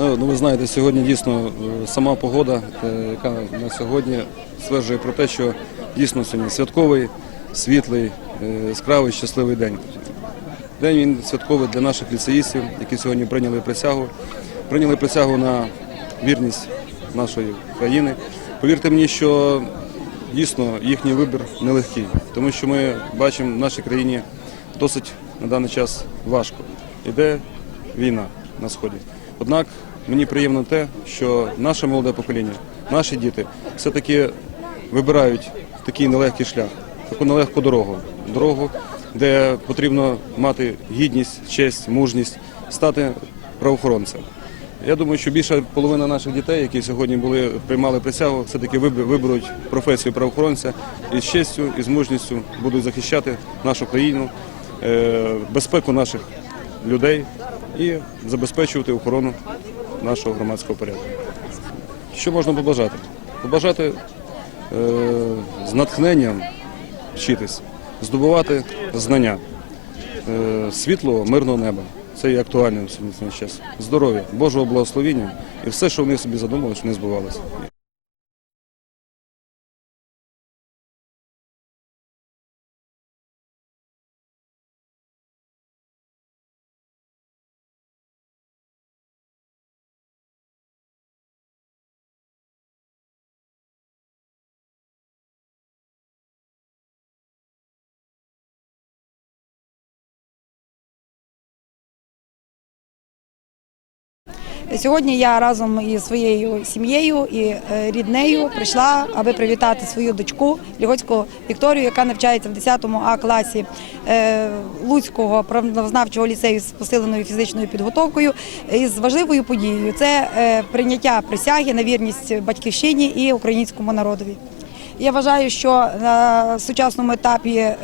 Е, Ну, ви знаєте, сьогодні дійсно е, сама погода, е, яка на сьогодні стверджує про те, що дійсно сьогодні святковий, світлий, яскравий, щасливий день. День він святковий для наших ліцеїстів, які сьогодні прийняли присягу. Прийняли присягу на вірність нашої країни. Повірте мені, що дійсно їхній вибір нелегкий, тому що ми бачимо в нашій країні досить на даний час важко. Іде війна на сході. Однак мені приємно те, що наше молоде покоління, наші діти все-таки вибирають такий нелегкий шлях, таку нелегку дорогу. Дорогу, де потрібно мати гідність, честь, мужність, стати правоохоронцем. Я думаю, що більша половина наших дітей, які сьогодні були приймали присягу, все таки виберуть професію правоохоронця і з честю і з мужністю будуть захищати нашу країну, е, безпеку наших людей і забезпечувати охорону нашого громадського порядку. Що можна побажати? Побажати е, з натхненням вчитись, здобувати знання, е, світлого, мирного неба. Це є актуально в сьогоднішній час. Здоров'я, Божого благословіння і все, що вони собі задумали, що не збувалося. Сьогодні я разом із своєю сім'єю і е, ріднею прийшла, аби привітати свою дочку Лігоцьку Вікторію, яка навчається в 10 А класі е, Луцького правознавчого ліцею з посиленою фізичною підготовкою. Із важливою подією це е, прийняття присяги на вірність батьківщині і українському народові. Я вважаю, що на сучасному етапі е,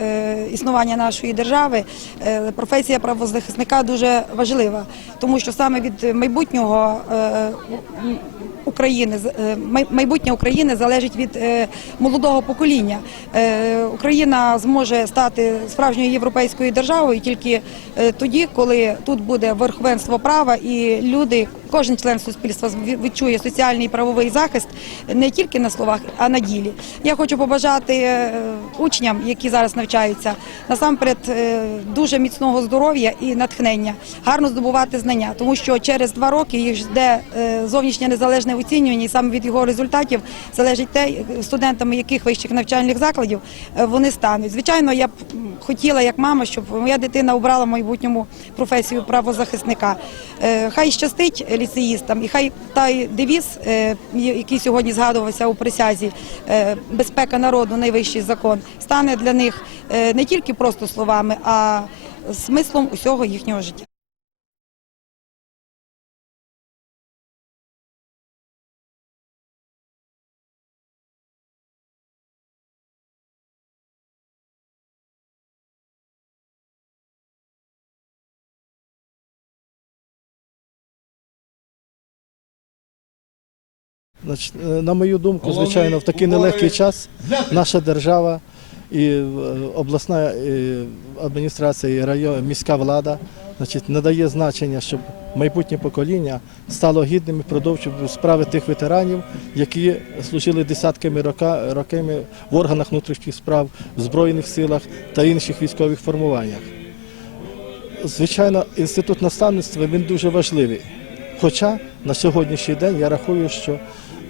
існування нашої держави е, професія правозахисника дуже важлива, тому що саме від майбутнього е, України майбутнє України залежить від молодого покоління. Україна зможе стати справжньою європейською державою тільки тоді, коли тут буде верховенство права і люди, кожен член суспільства відчує соціальний і правовий захист не тільки на словах, а на ділі. Я хочу побажати е, учням, які зараз навчаються, насамперед е, дуже міцного здоров'я і натхнення, гарно здобувати знання, тому що через два роки їх жде е, зовнішнє незалежне оцінювання, і саме від його результатів залежить те, студентами яких вищих навчальних закладів вони стануть. Звичайно, я б хотіла, як мама, щоб моя дитина обрала в майбутньому професію правозахисника. Хай щастить ліцеїстам, і хай той девіз, е, який сьогодні згадувався у присязі, е, безпека народу, найвищий закон, стане для них е, не тільки просто словами, а смислом усього їхнього життя. На мою думку, звичайно, в такий нелегкий час наша держава і е, обласна е, адміністрація, і район, міська влада значить, надає значення, щоб майбутнє покоління стало гідним і продовжувало справи тих ветеранів, які служили десятками роками в органах внутрішніх справ, в Збройних силах та інших військових формуваннях. Звичайно, інститут наставництва він дуже важливий. Хоча на сьогоднішній день я рахую, що е,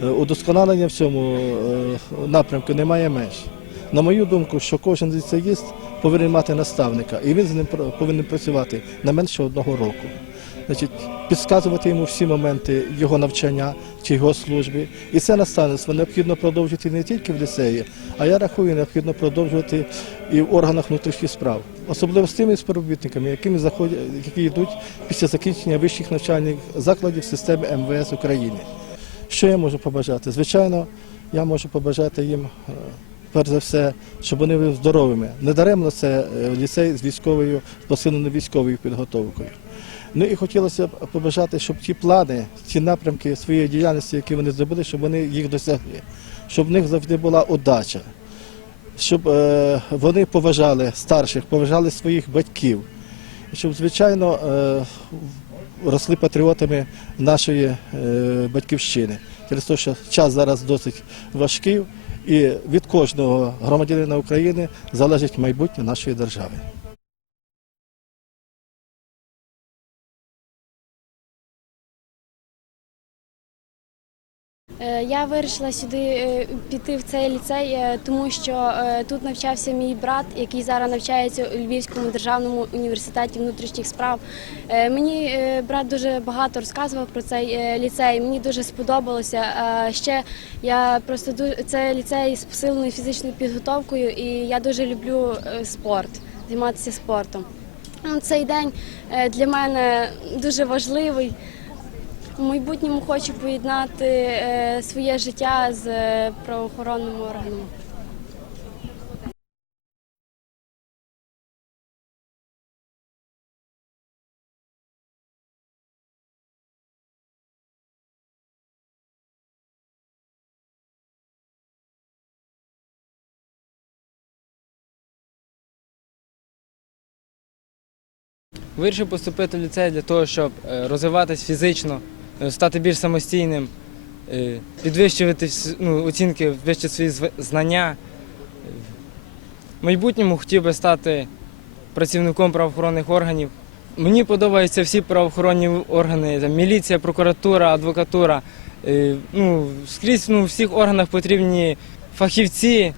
удосконалення в цьому е, напрямку немає меж. На мою думку, що кожен ліцеїст повинен мати наставника, і він з ним повинен працювати не менше одного року. Значить, підказувати йому всі моменти його навчання чи його служби. І це наставництво необхідно продовжити не тільки в ліцеї, а я рахую, необхідно продовжувати і в органах внутрішніх справ, особливо з тими співробітниками, якими заходять, які йдуть після закінчення вищих навчальних закладів системи МВС України. Що я можу побажати? Звичайно, я можу побажати їм. е, Перш за все, щоб вони були здоровими. Недаремно це е, ліцей з військовою, посиленою військовою підготовкою. Ну і хотілося б побажати, щоб ті плани, ті напрямки своєї діяльності, які вони зробили, щоб вони їх досягли, щоб в них завжди була удача, щоб е, вони поважали старших, поважали своїх батьків, щоб, звичайно, росли патріотами нашої е, батьківщини. Через те, що час зараз досить важкий, і від кожного громадянина України залежить майбутнє нашої держави. Я вирішила сюди е, піти в цей ліцей, е, тому що е, тут навчався мій брат, який зараз навчається у Львівському державному університеті внутрішніх справ. Мені брат дуже багато розказував про цей ліцей. Мені дуже сподобалося. Ще я просто це ліцей з посиленою фізичною підготовкою, і я дуже люблю спорт, займатися спортом. Ну, Цей день для мене дуже важливий. В майбутньому хочу поєднати е, своє життя з е, правоохоронним органом. Вирішив поступити в ліцей для того, щоб е, розвиватись фізично, стати більш самостійним, е, підвищувати ну, оцінки, підвищити свої знання. Е, В майбутньому хотів би стати працівником правоохоронних органів. Мені подобаються всі правоохоронні органи, там, міліція, прокуратура, адвокатура. Е, Ну, скрізь ну, в всіх органах потрібні фахівці,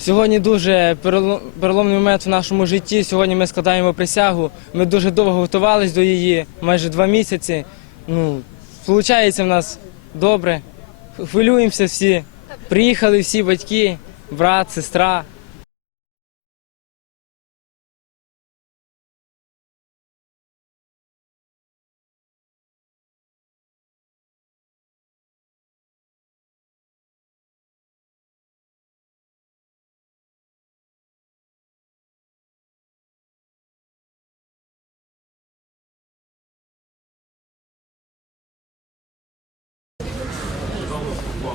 Сьогодні дуже переломний момент в нашому житті. Сьогодні ми складаємо присягу. Ми дуже довго готувалися до її, майже два місяці. Ну, виходить в нас добре. Хвилюємося всі. Приїхали всі батьки, брат, сестра.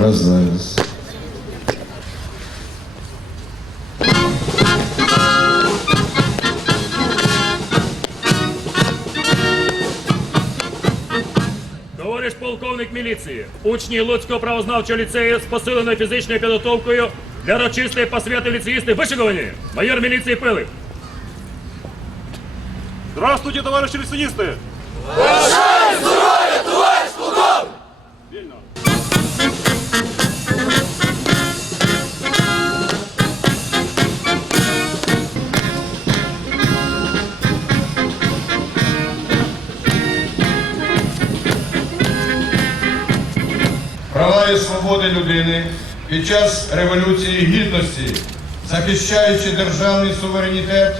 Brasileiros. Полковник міліції, учні Луцького правознавчого ліцею з посиленою фізичною підготовкою для рочистої посвяти ліцеїсти вишиковані. Майор міліції Пилип. Здравствуйте, товариші ліцеїсти! Здоров'я, і свободи людини під час Революції Гідності, захищаючи державний суверенітет,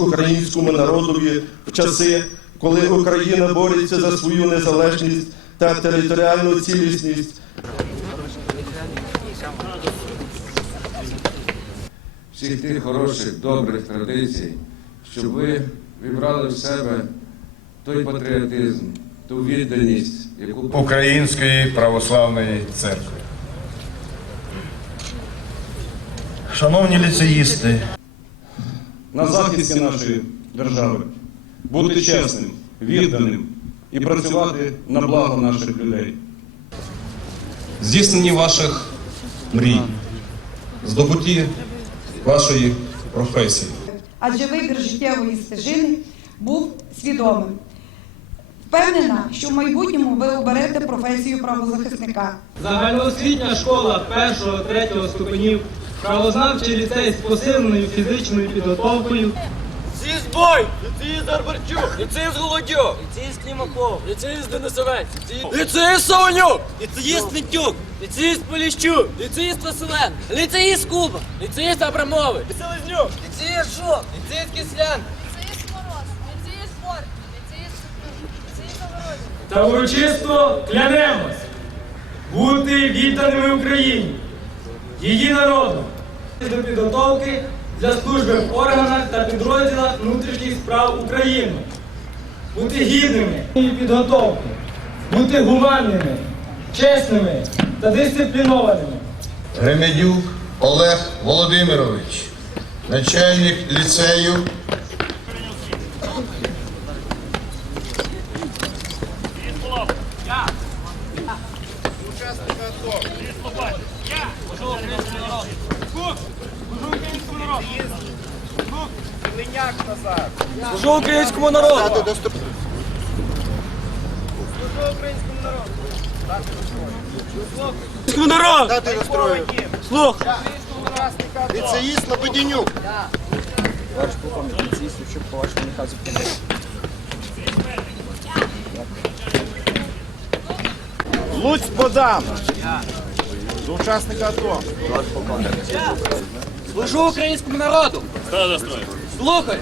українському народові в часи, коли Україна бореться за свою незалежність та територіальну цілісність. всіх тих хороших, добрих традицій, щоб ви вібрали в себе той патріотизм, ту відданість, яку Української православної церкви. Шановні ліцеїсти, на захисті нашої держави, бути чесним, відданим і працювати на благо наших людей. Здійсненні ваших мрій, здобутті вашої професії. адже вибір життєвої стежини був свідомим. Впевнена, що в майбутньому ви оберете професію правозахисника. Загальноосвітня школа 1-3 ступенів, правознавчий ліцей з посиленою фізичною підготовкою. Ліцеїст Бой! Ліцеїст Арбарчук! Ліцеїст Голодюк! Ліцеїст Клімаков! Ліцеїст Денисовець! Ліцеїст Саванюк! Ліцеїст Ментюк! Ліцеїст Поліщук! Ліцеїст Василен! Ліцеїст Куба! Ліцеїст Абрамович! Селезнюк! Ліцеїст Жук! Ліцеїст Кислян! Ліцеїст Мороз, ліцеїст Форт, ліцеїст ліцеїст Огородів. Та урочисто клянемось бути відданими Україні, її народу, до підготовки для служби в органах та підрозділах внутрішніх справ України, бути гідними підготовки, бути гуманними, чесними та дисциплінованими. Гремедюк Олег Володимирович, начальник ліцею. Служу українському народу! Служу українському народу! Дати настрою! Слух! ліцеїст Лободінюк. Луць Богдан. До учасника АТО. Служу українському народу! Слухай!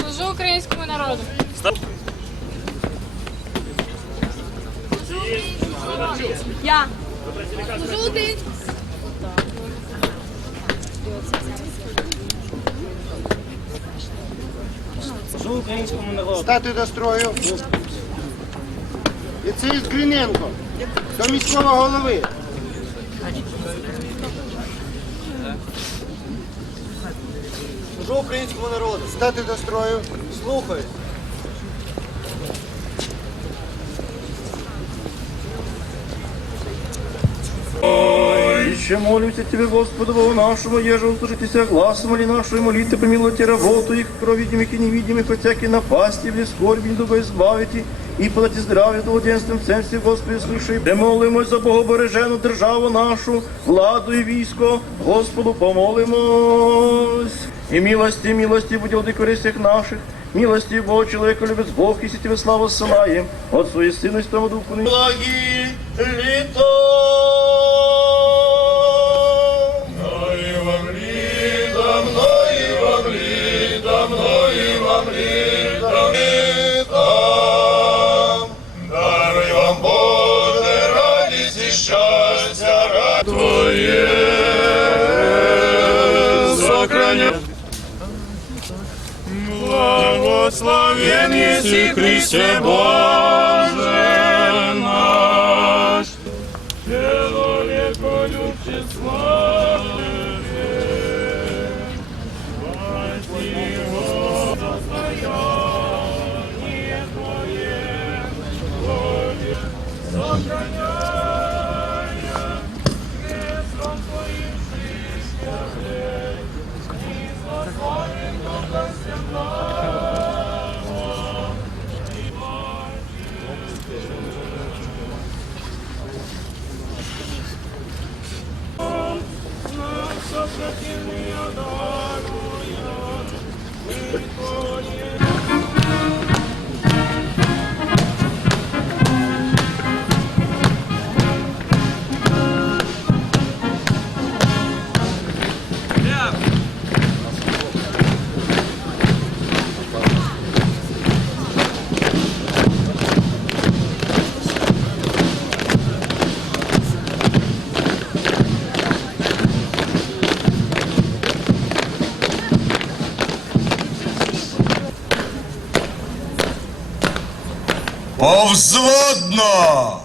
Служу українському народу. Служу Я. Служу українському. народу. Стати до строю. Ліцеїст Гриненко. До міського голови. Служу українському народу! Стати до строю. Слухай! Еще молимся Тебе, Господу, Богу нашему, еже услышитеся глаз моли нашей молитвы, помилуйте работу их, провидимых и невидимых, от всякой напасти, в скорби, недуго избавите, і подати здрав'я благоденством всем всі, Господи, слушай. Помолимось за Богобережену державу нашу, владу і військо, Господу помолимось. І милості, милості, будь владыко всіх наших, милості Бога, чоловіка любить Бог, і тебе славу ссылаем, от своєї сили і Святому Духу. Благі літо! Благословен єси Христе Боже Повзводно!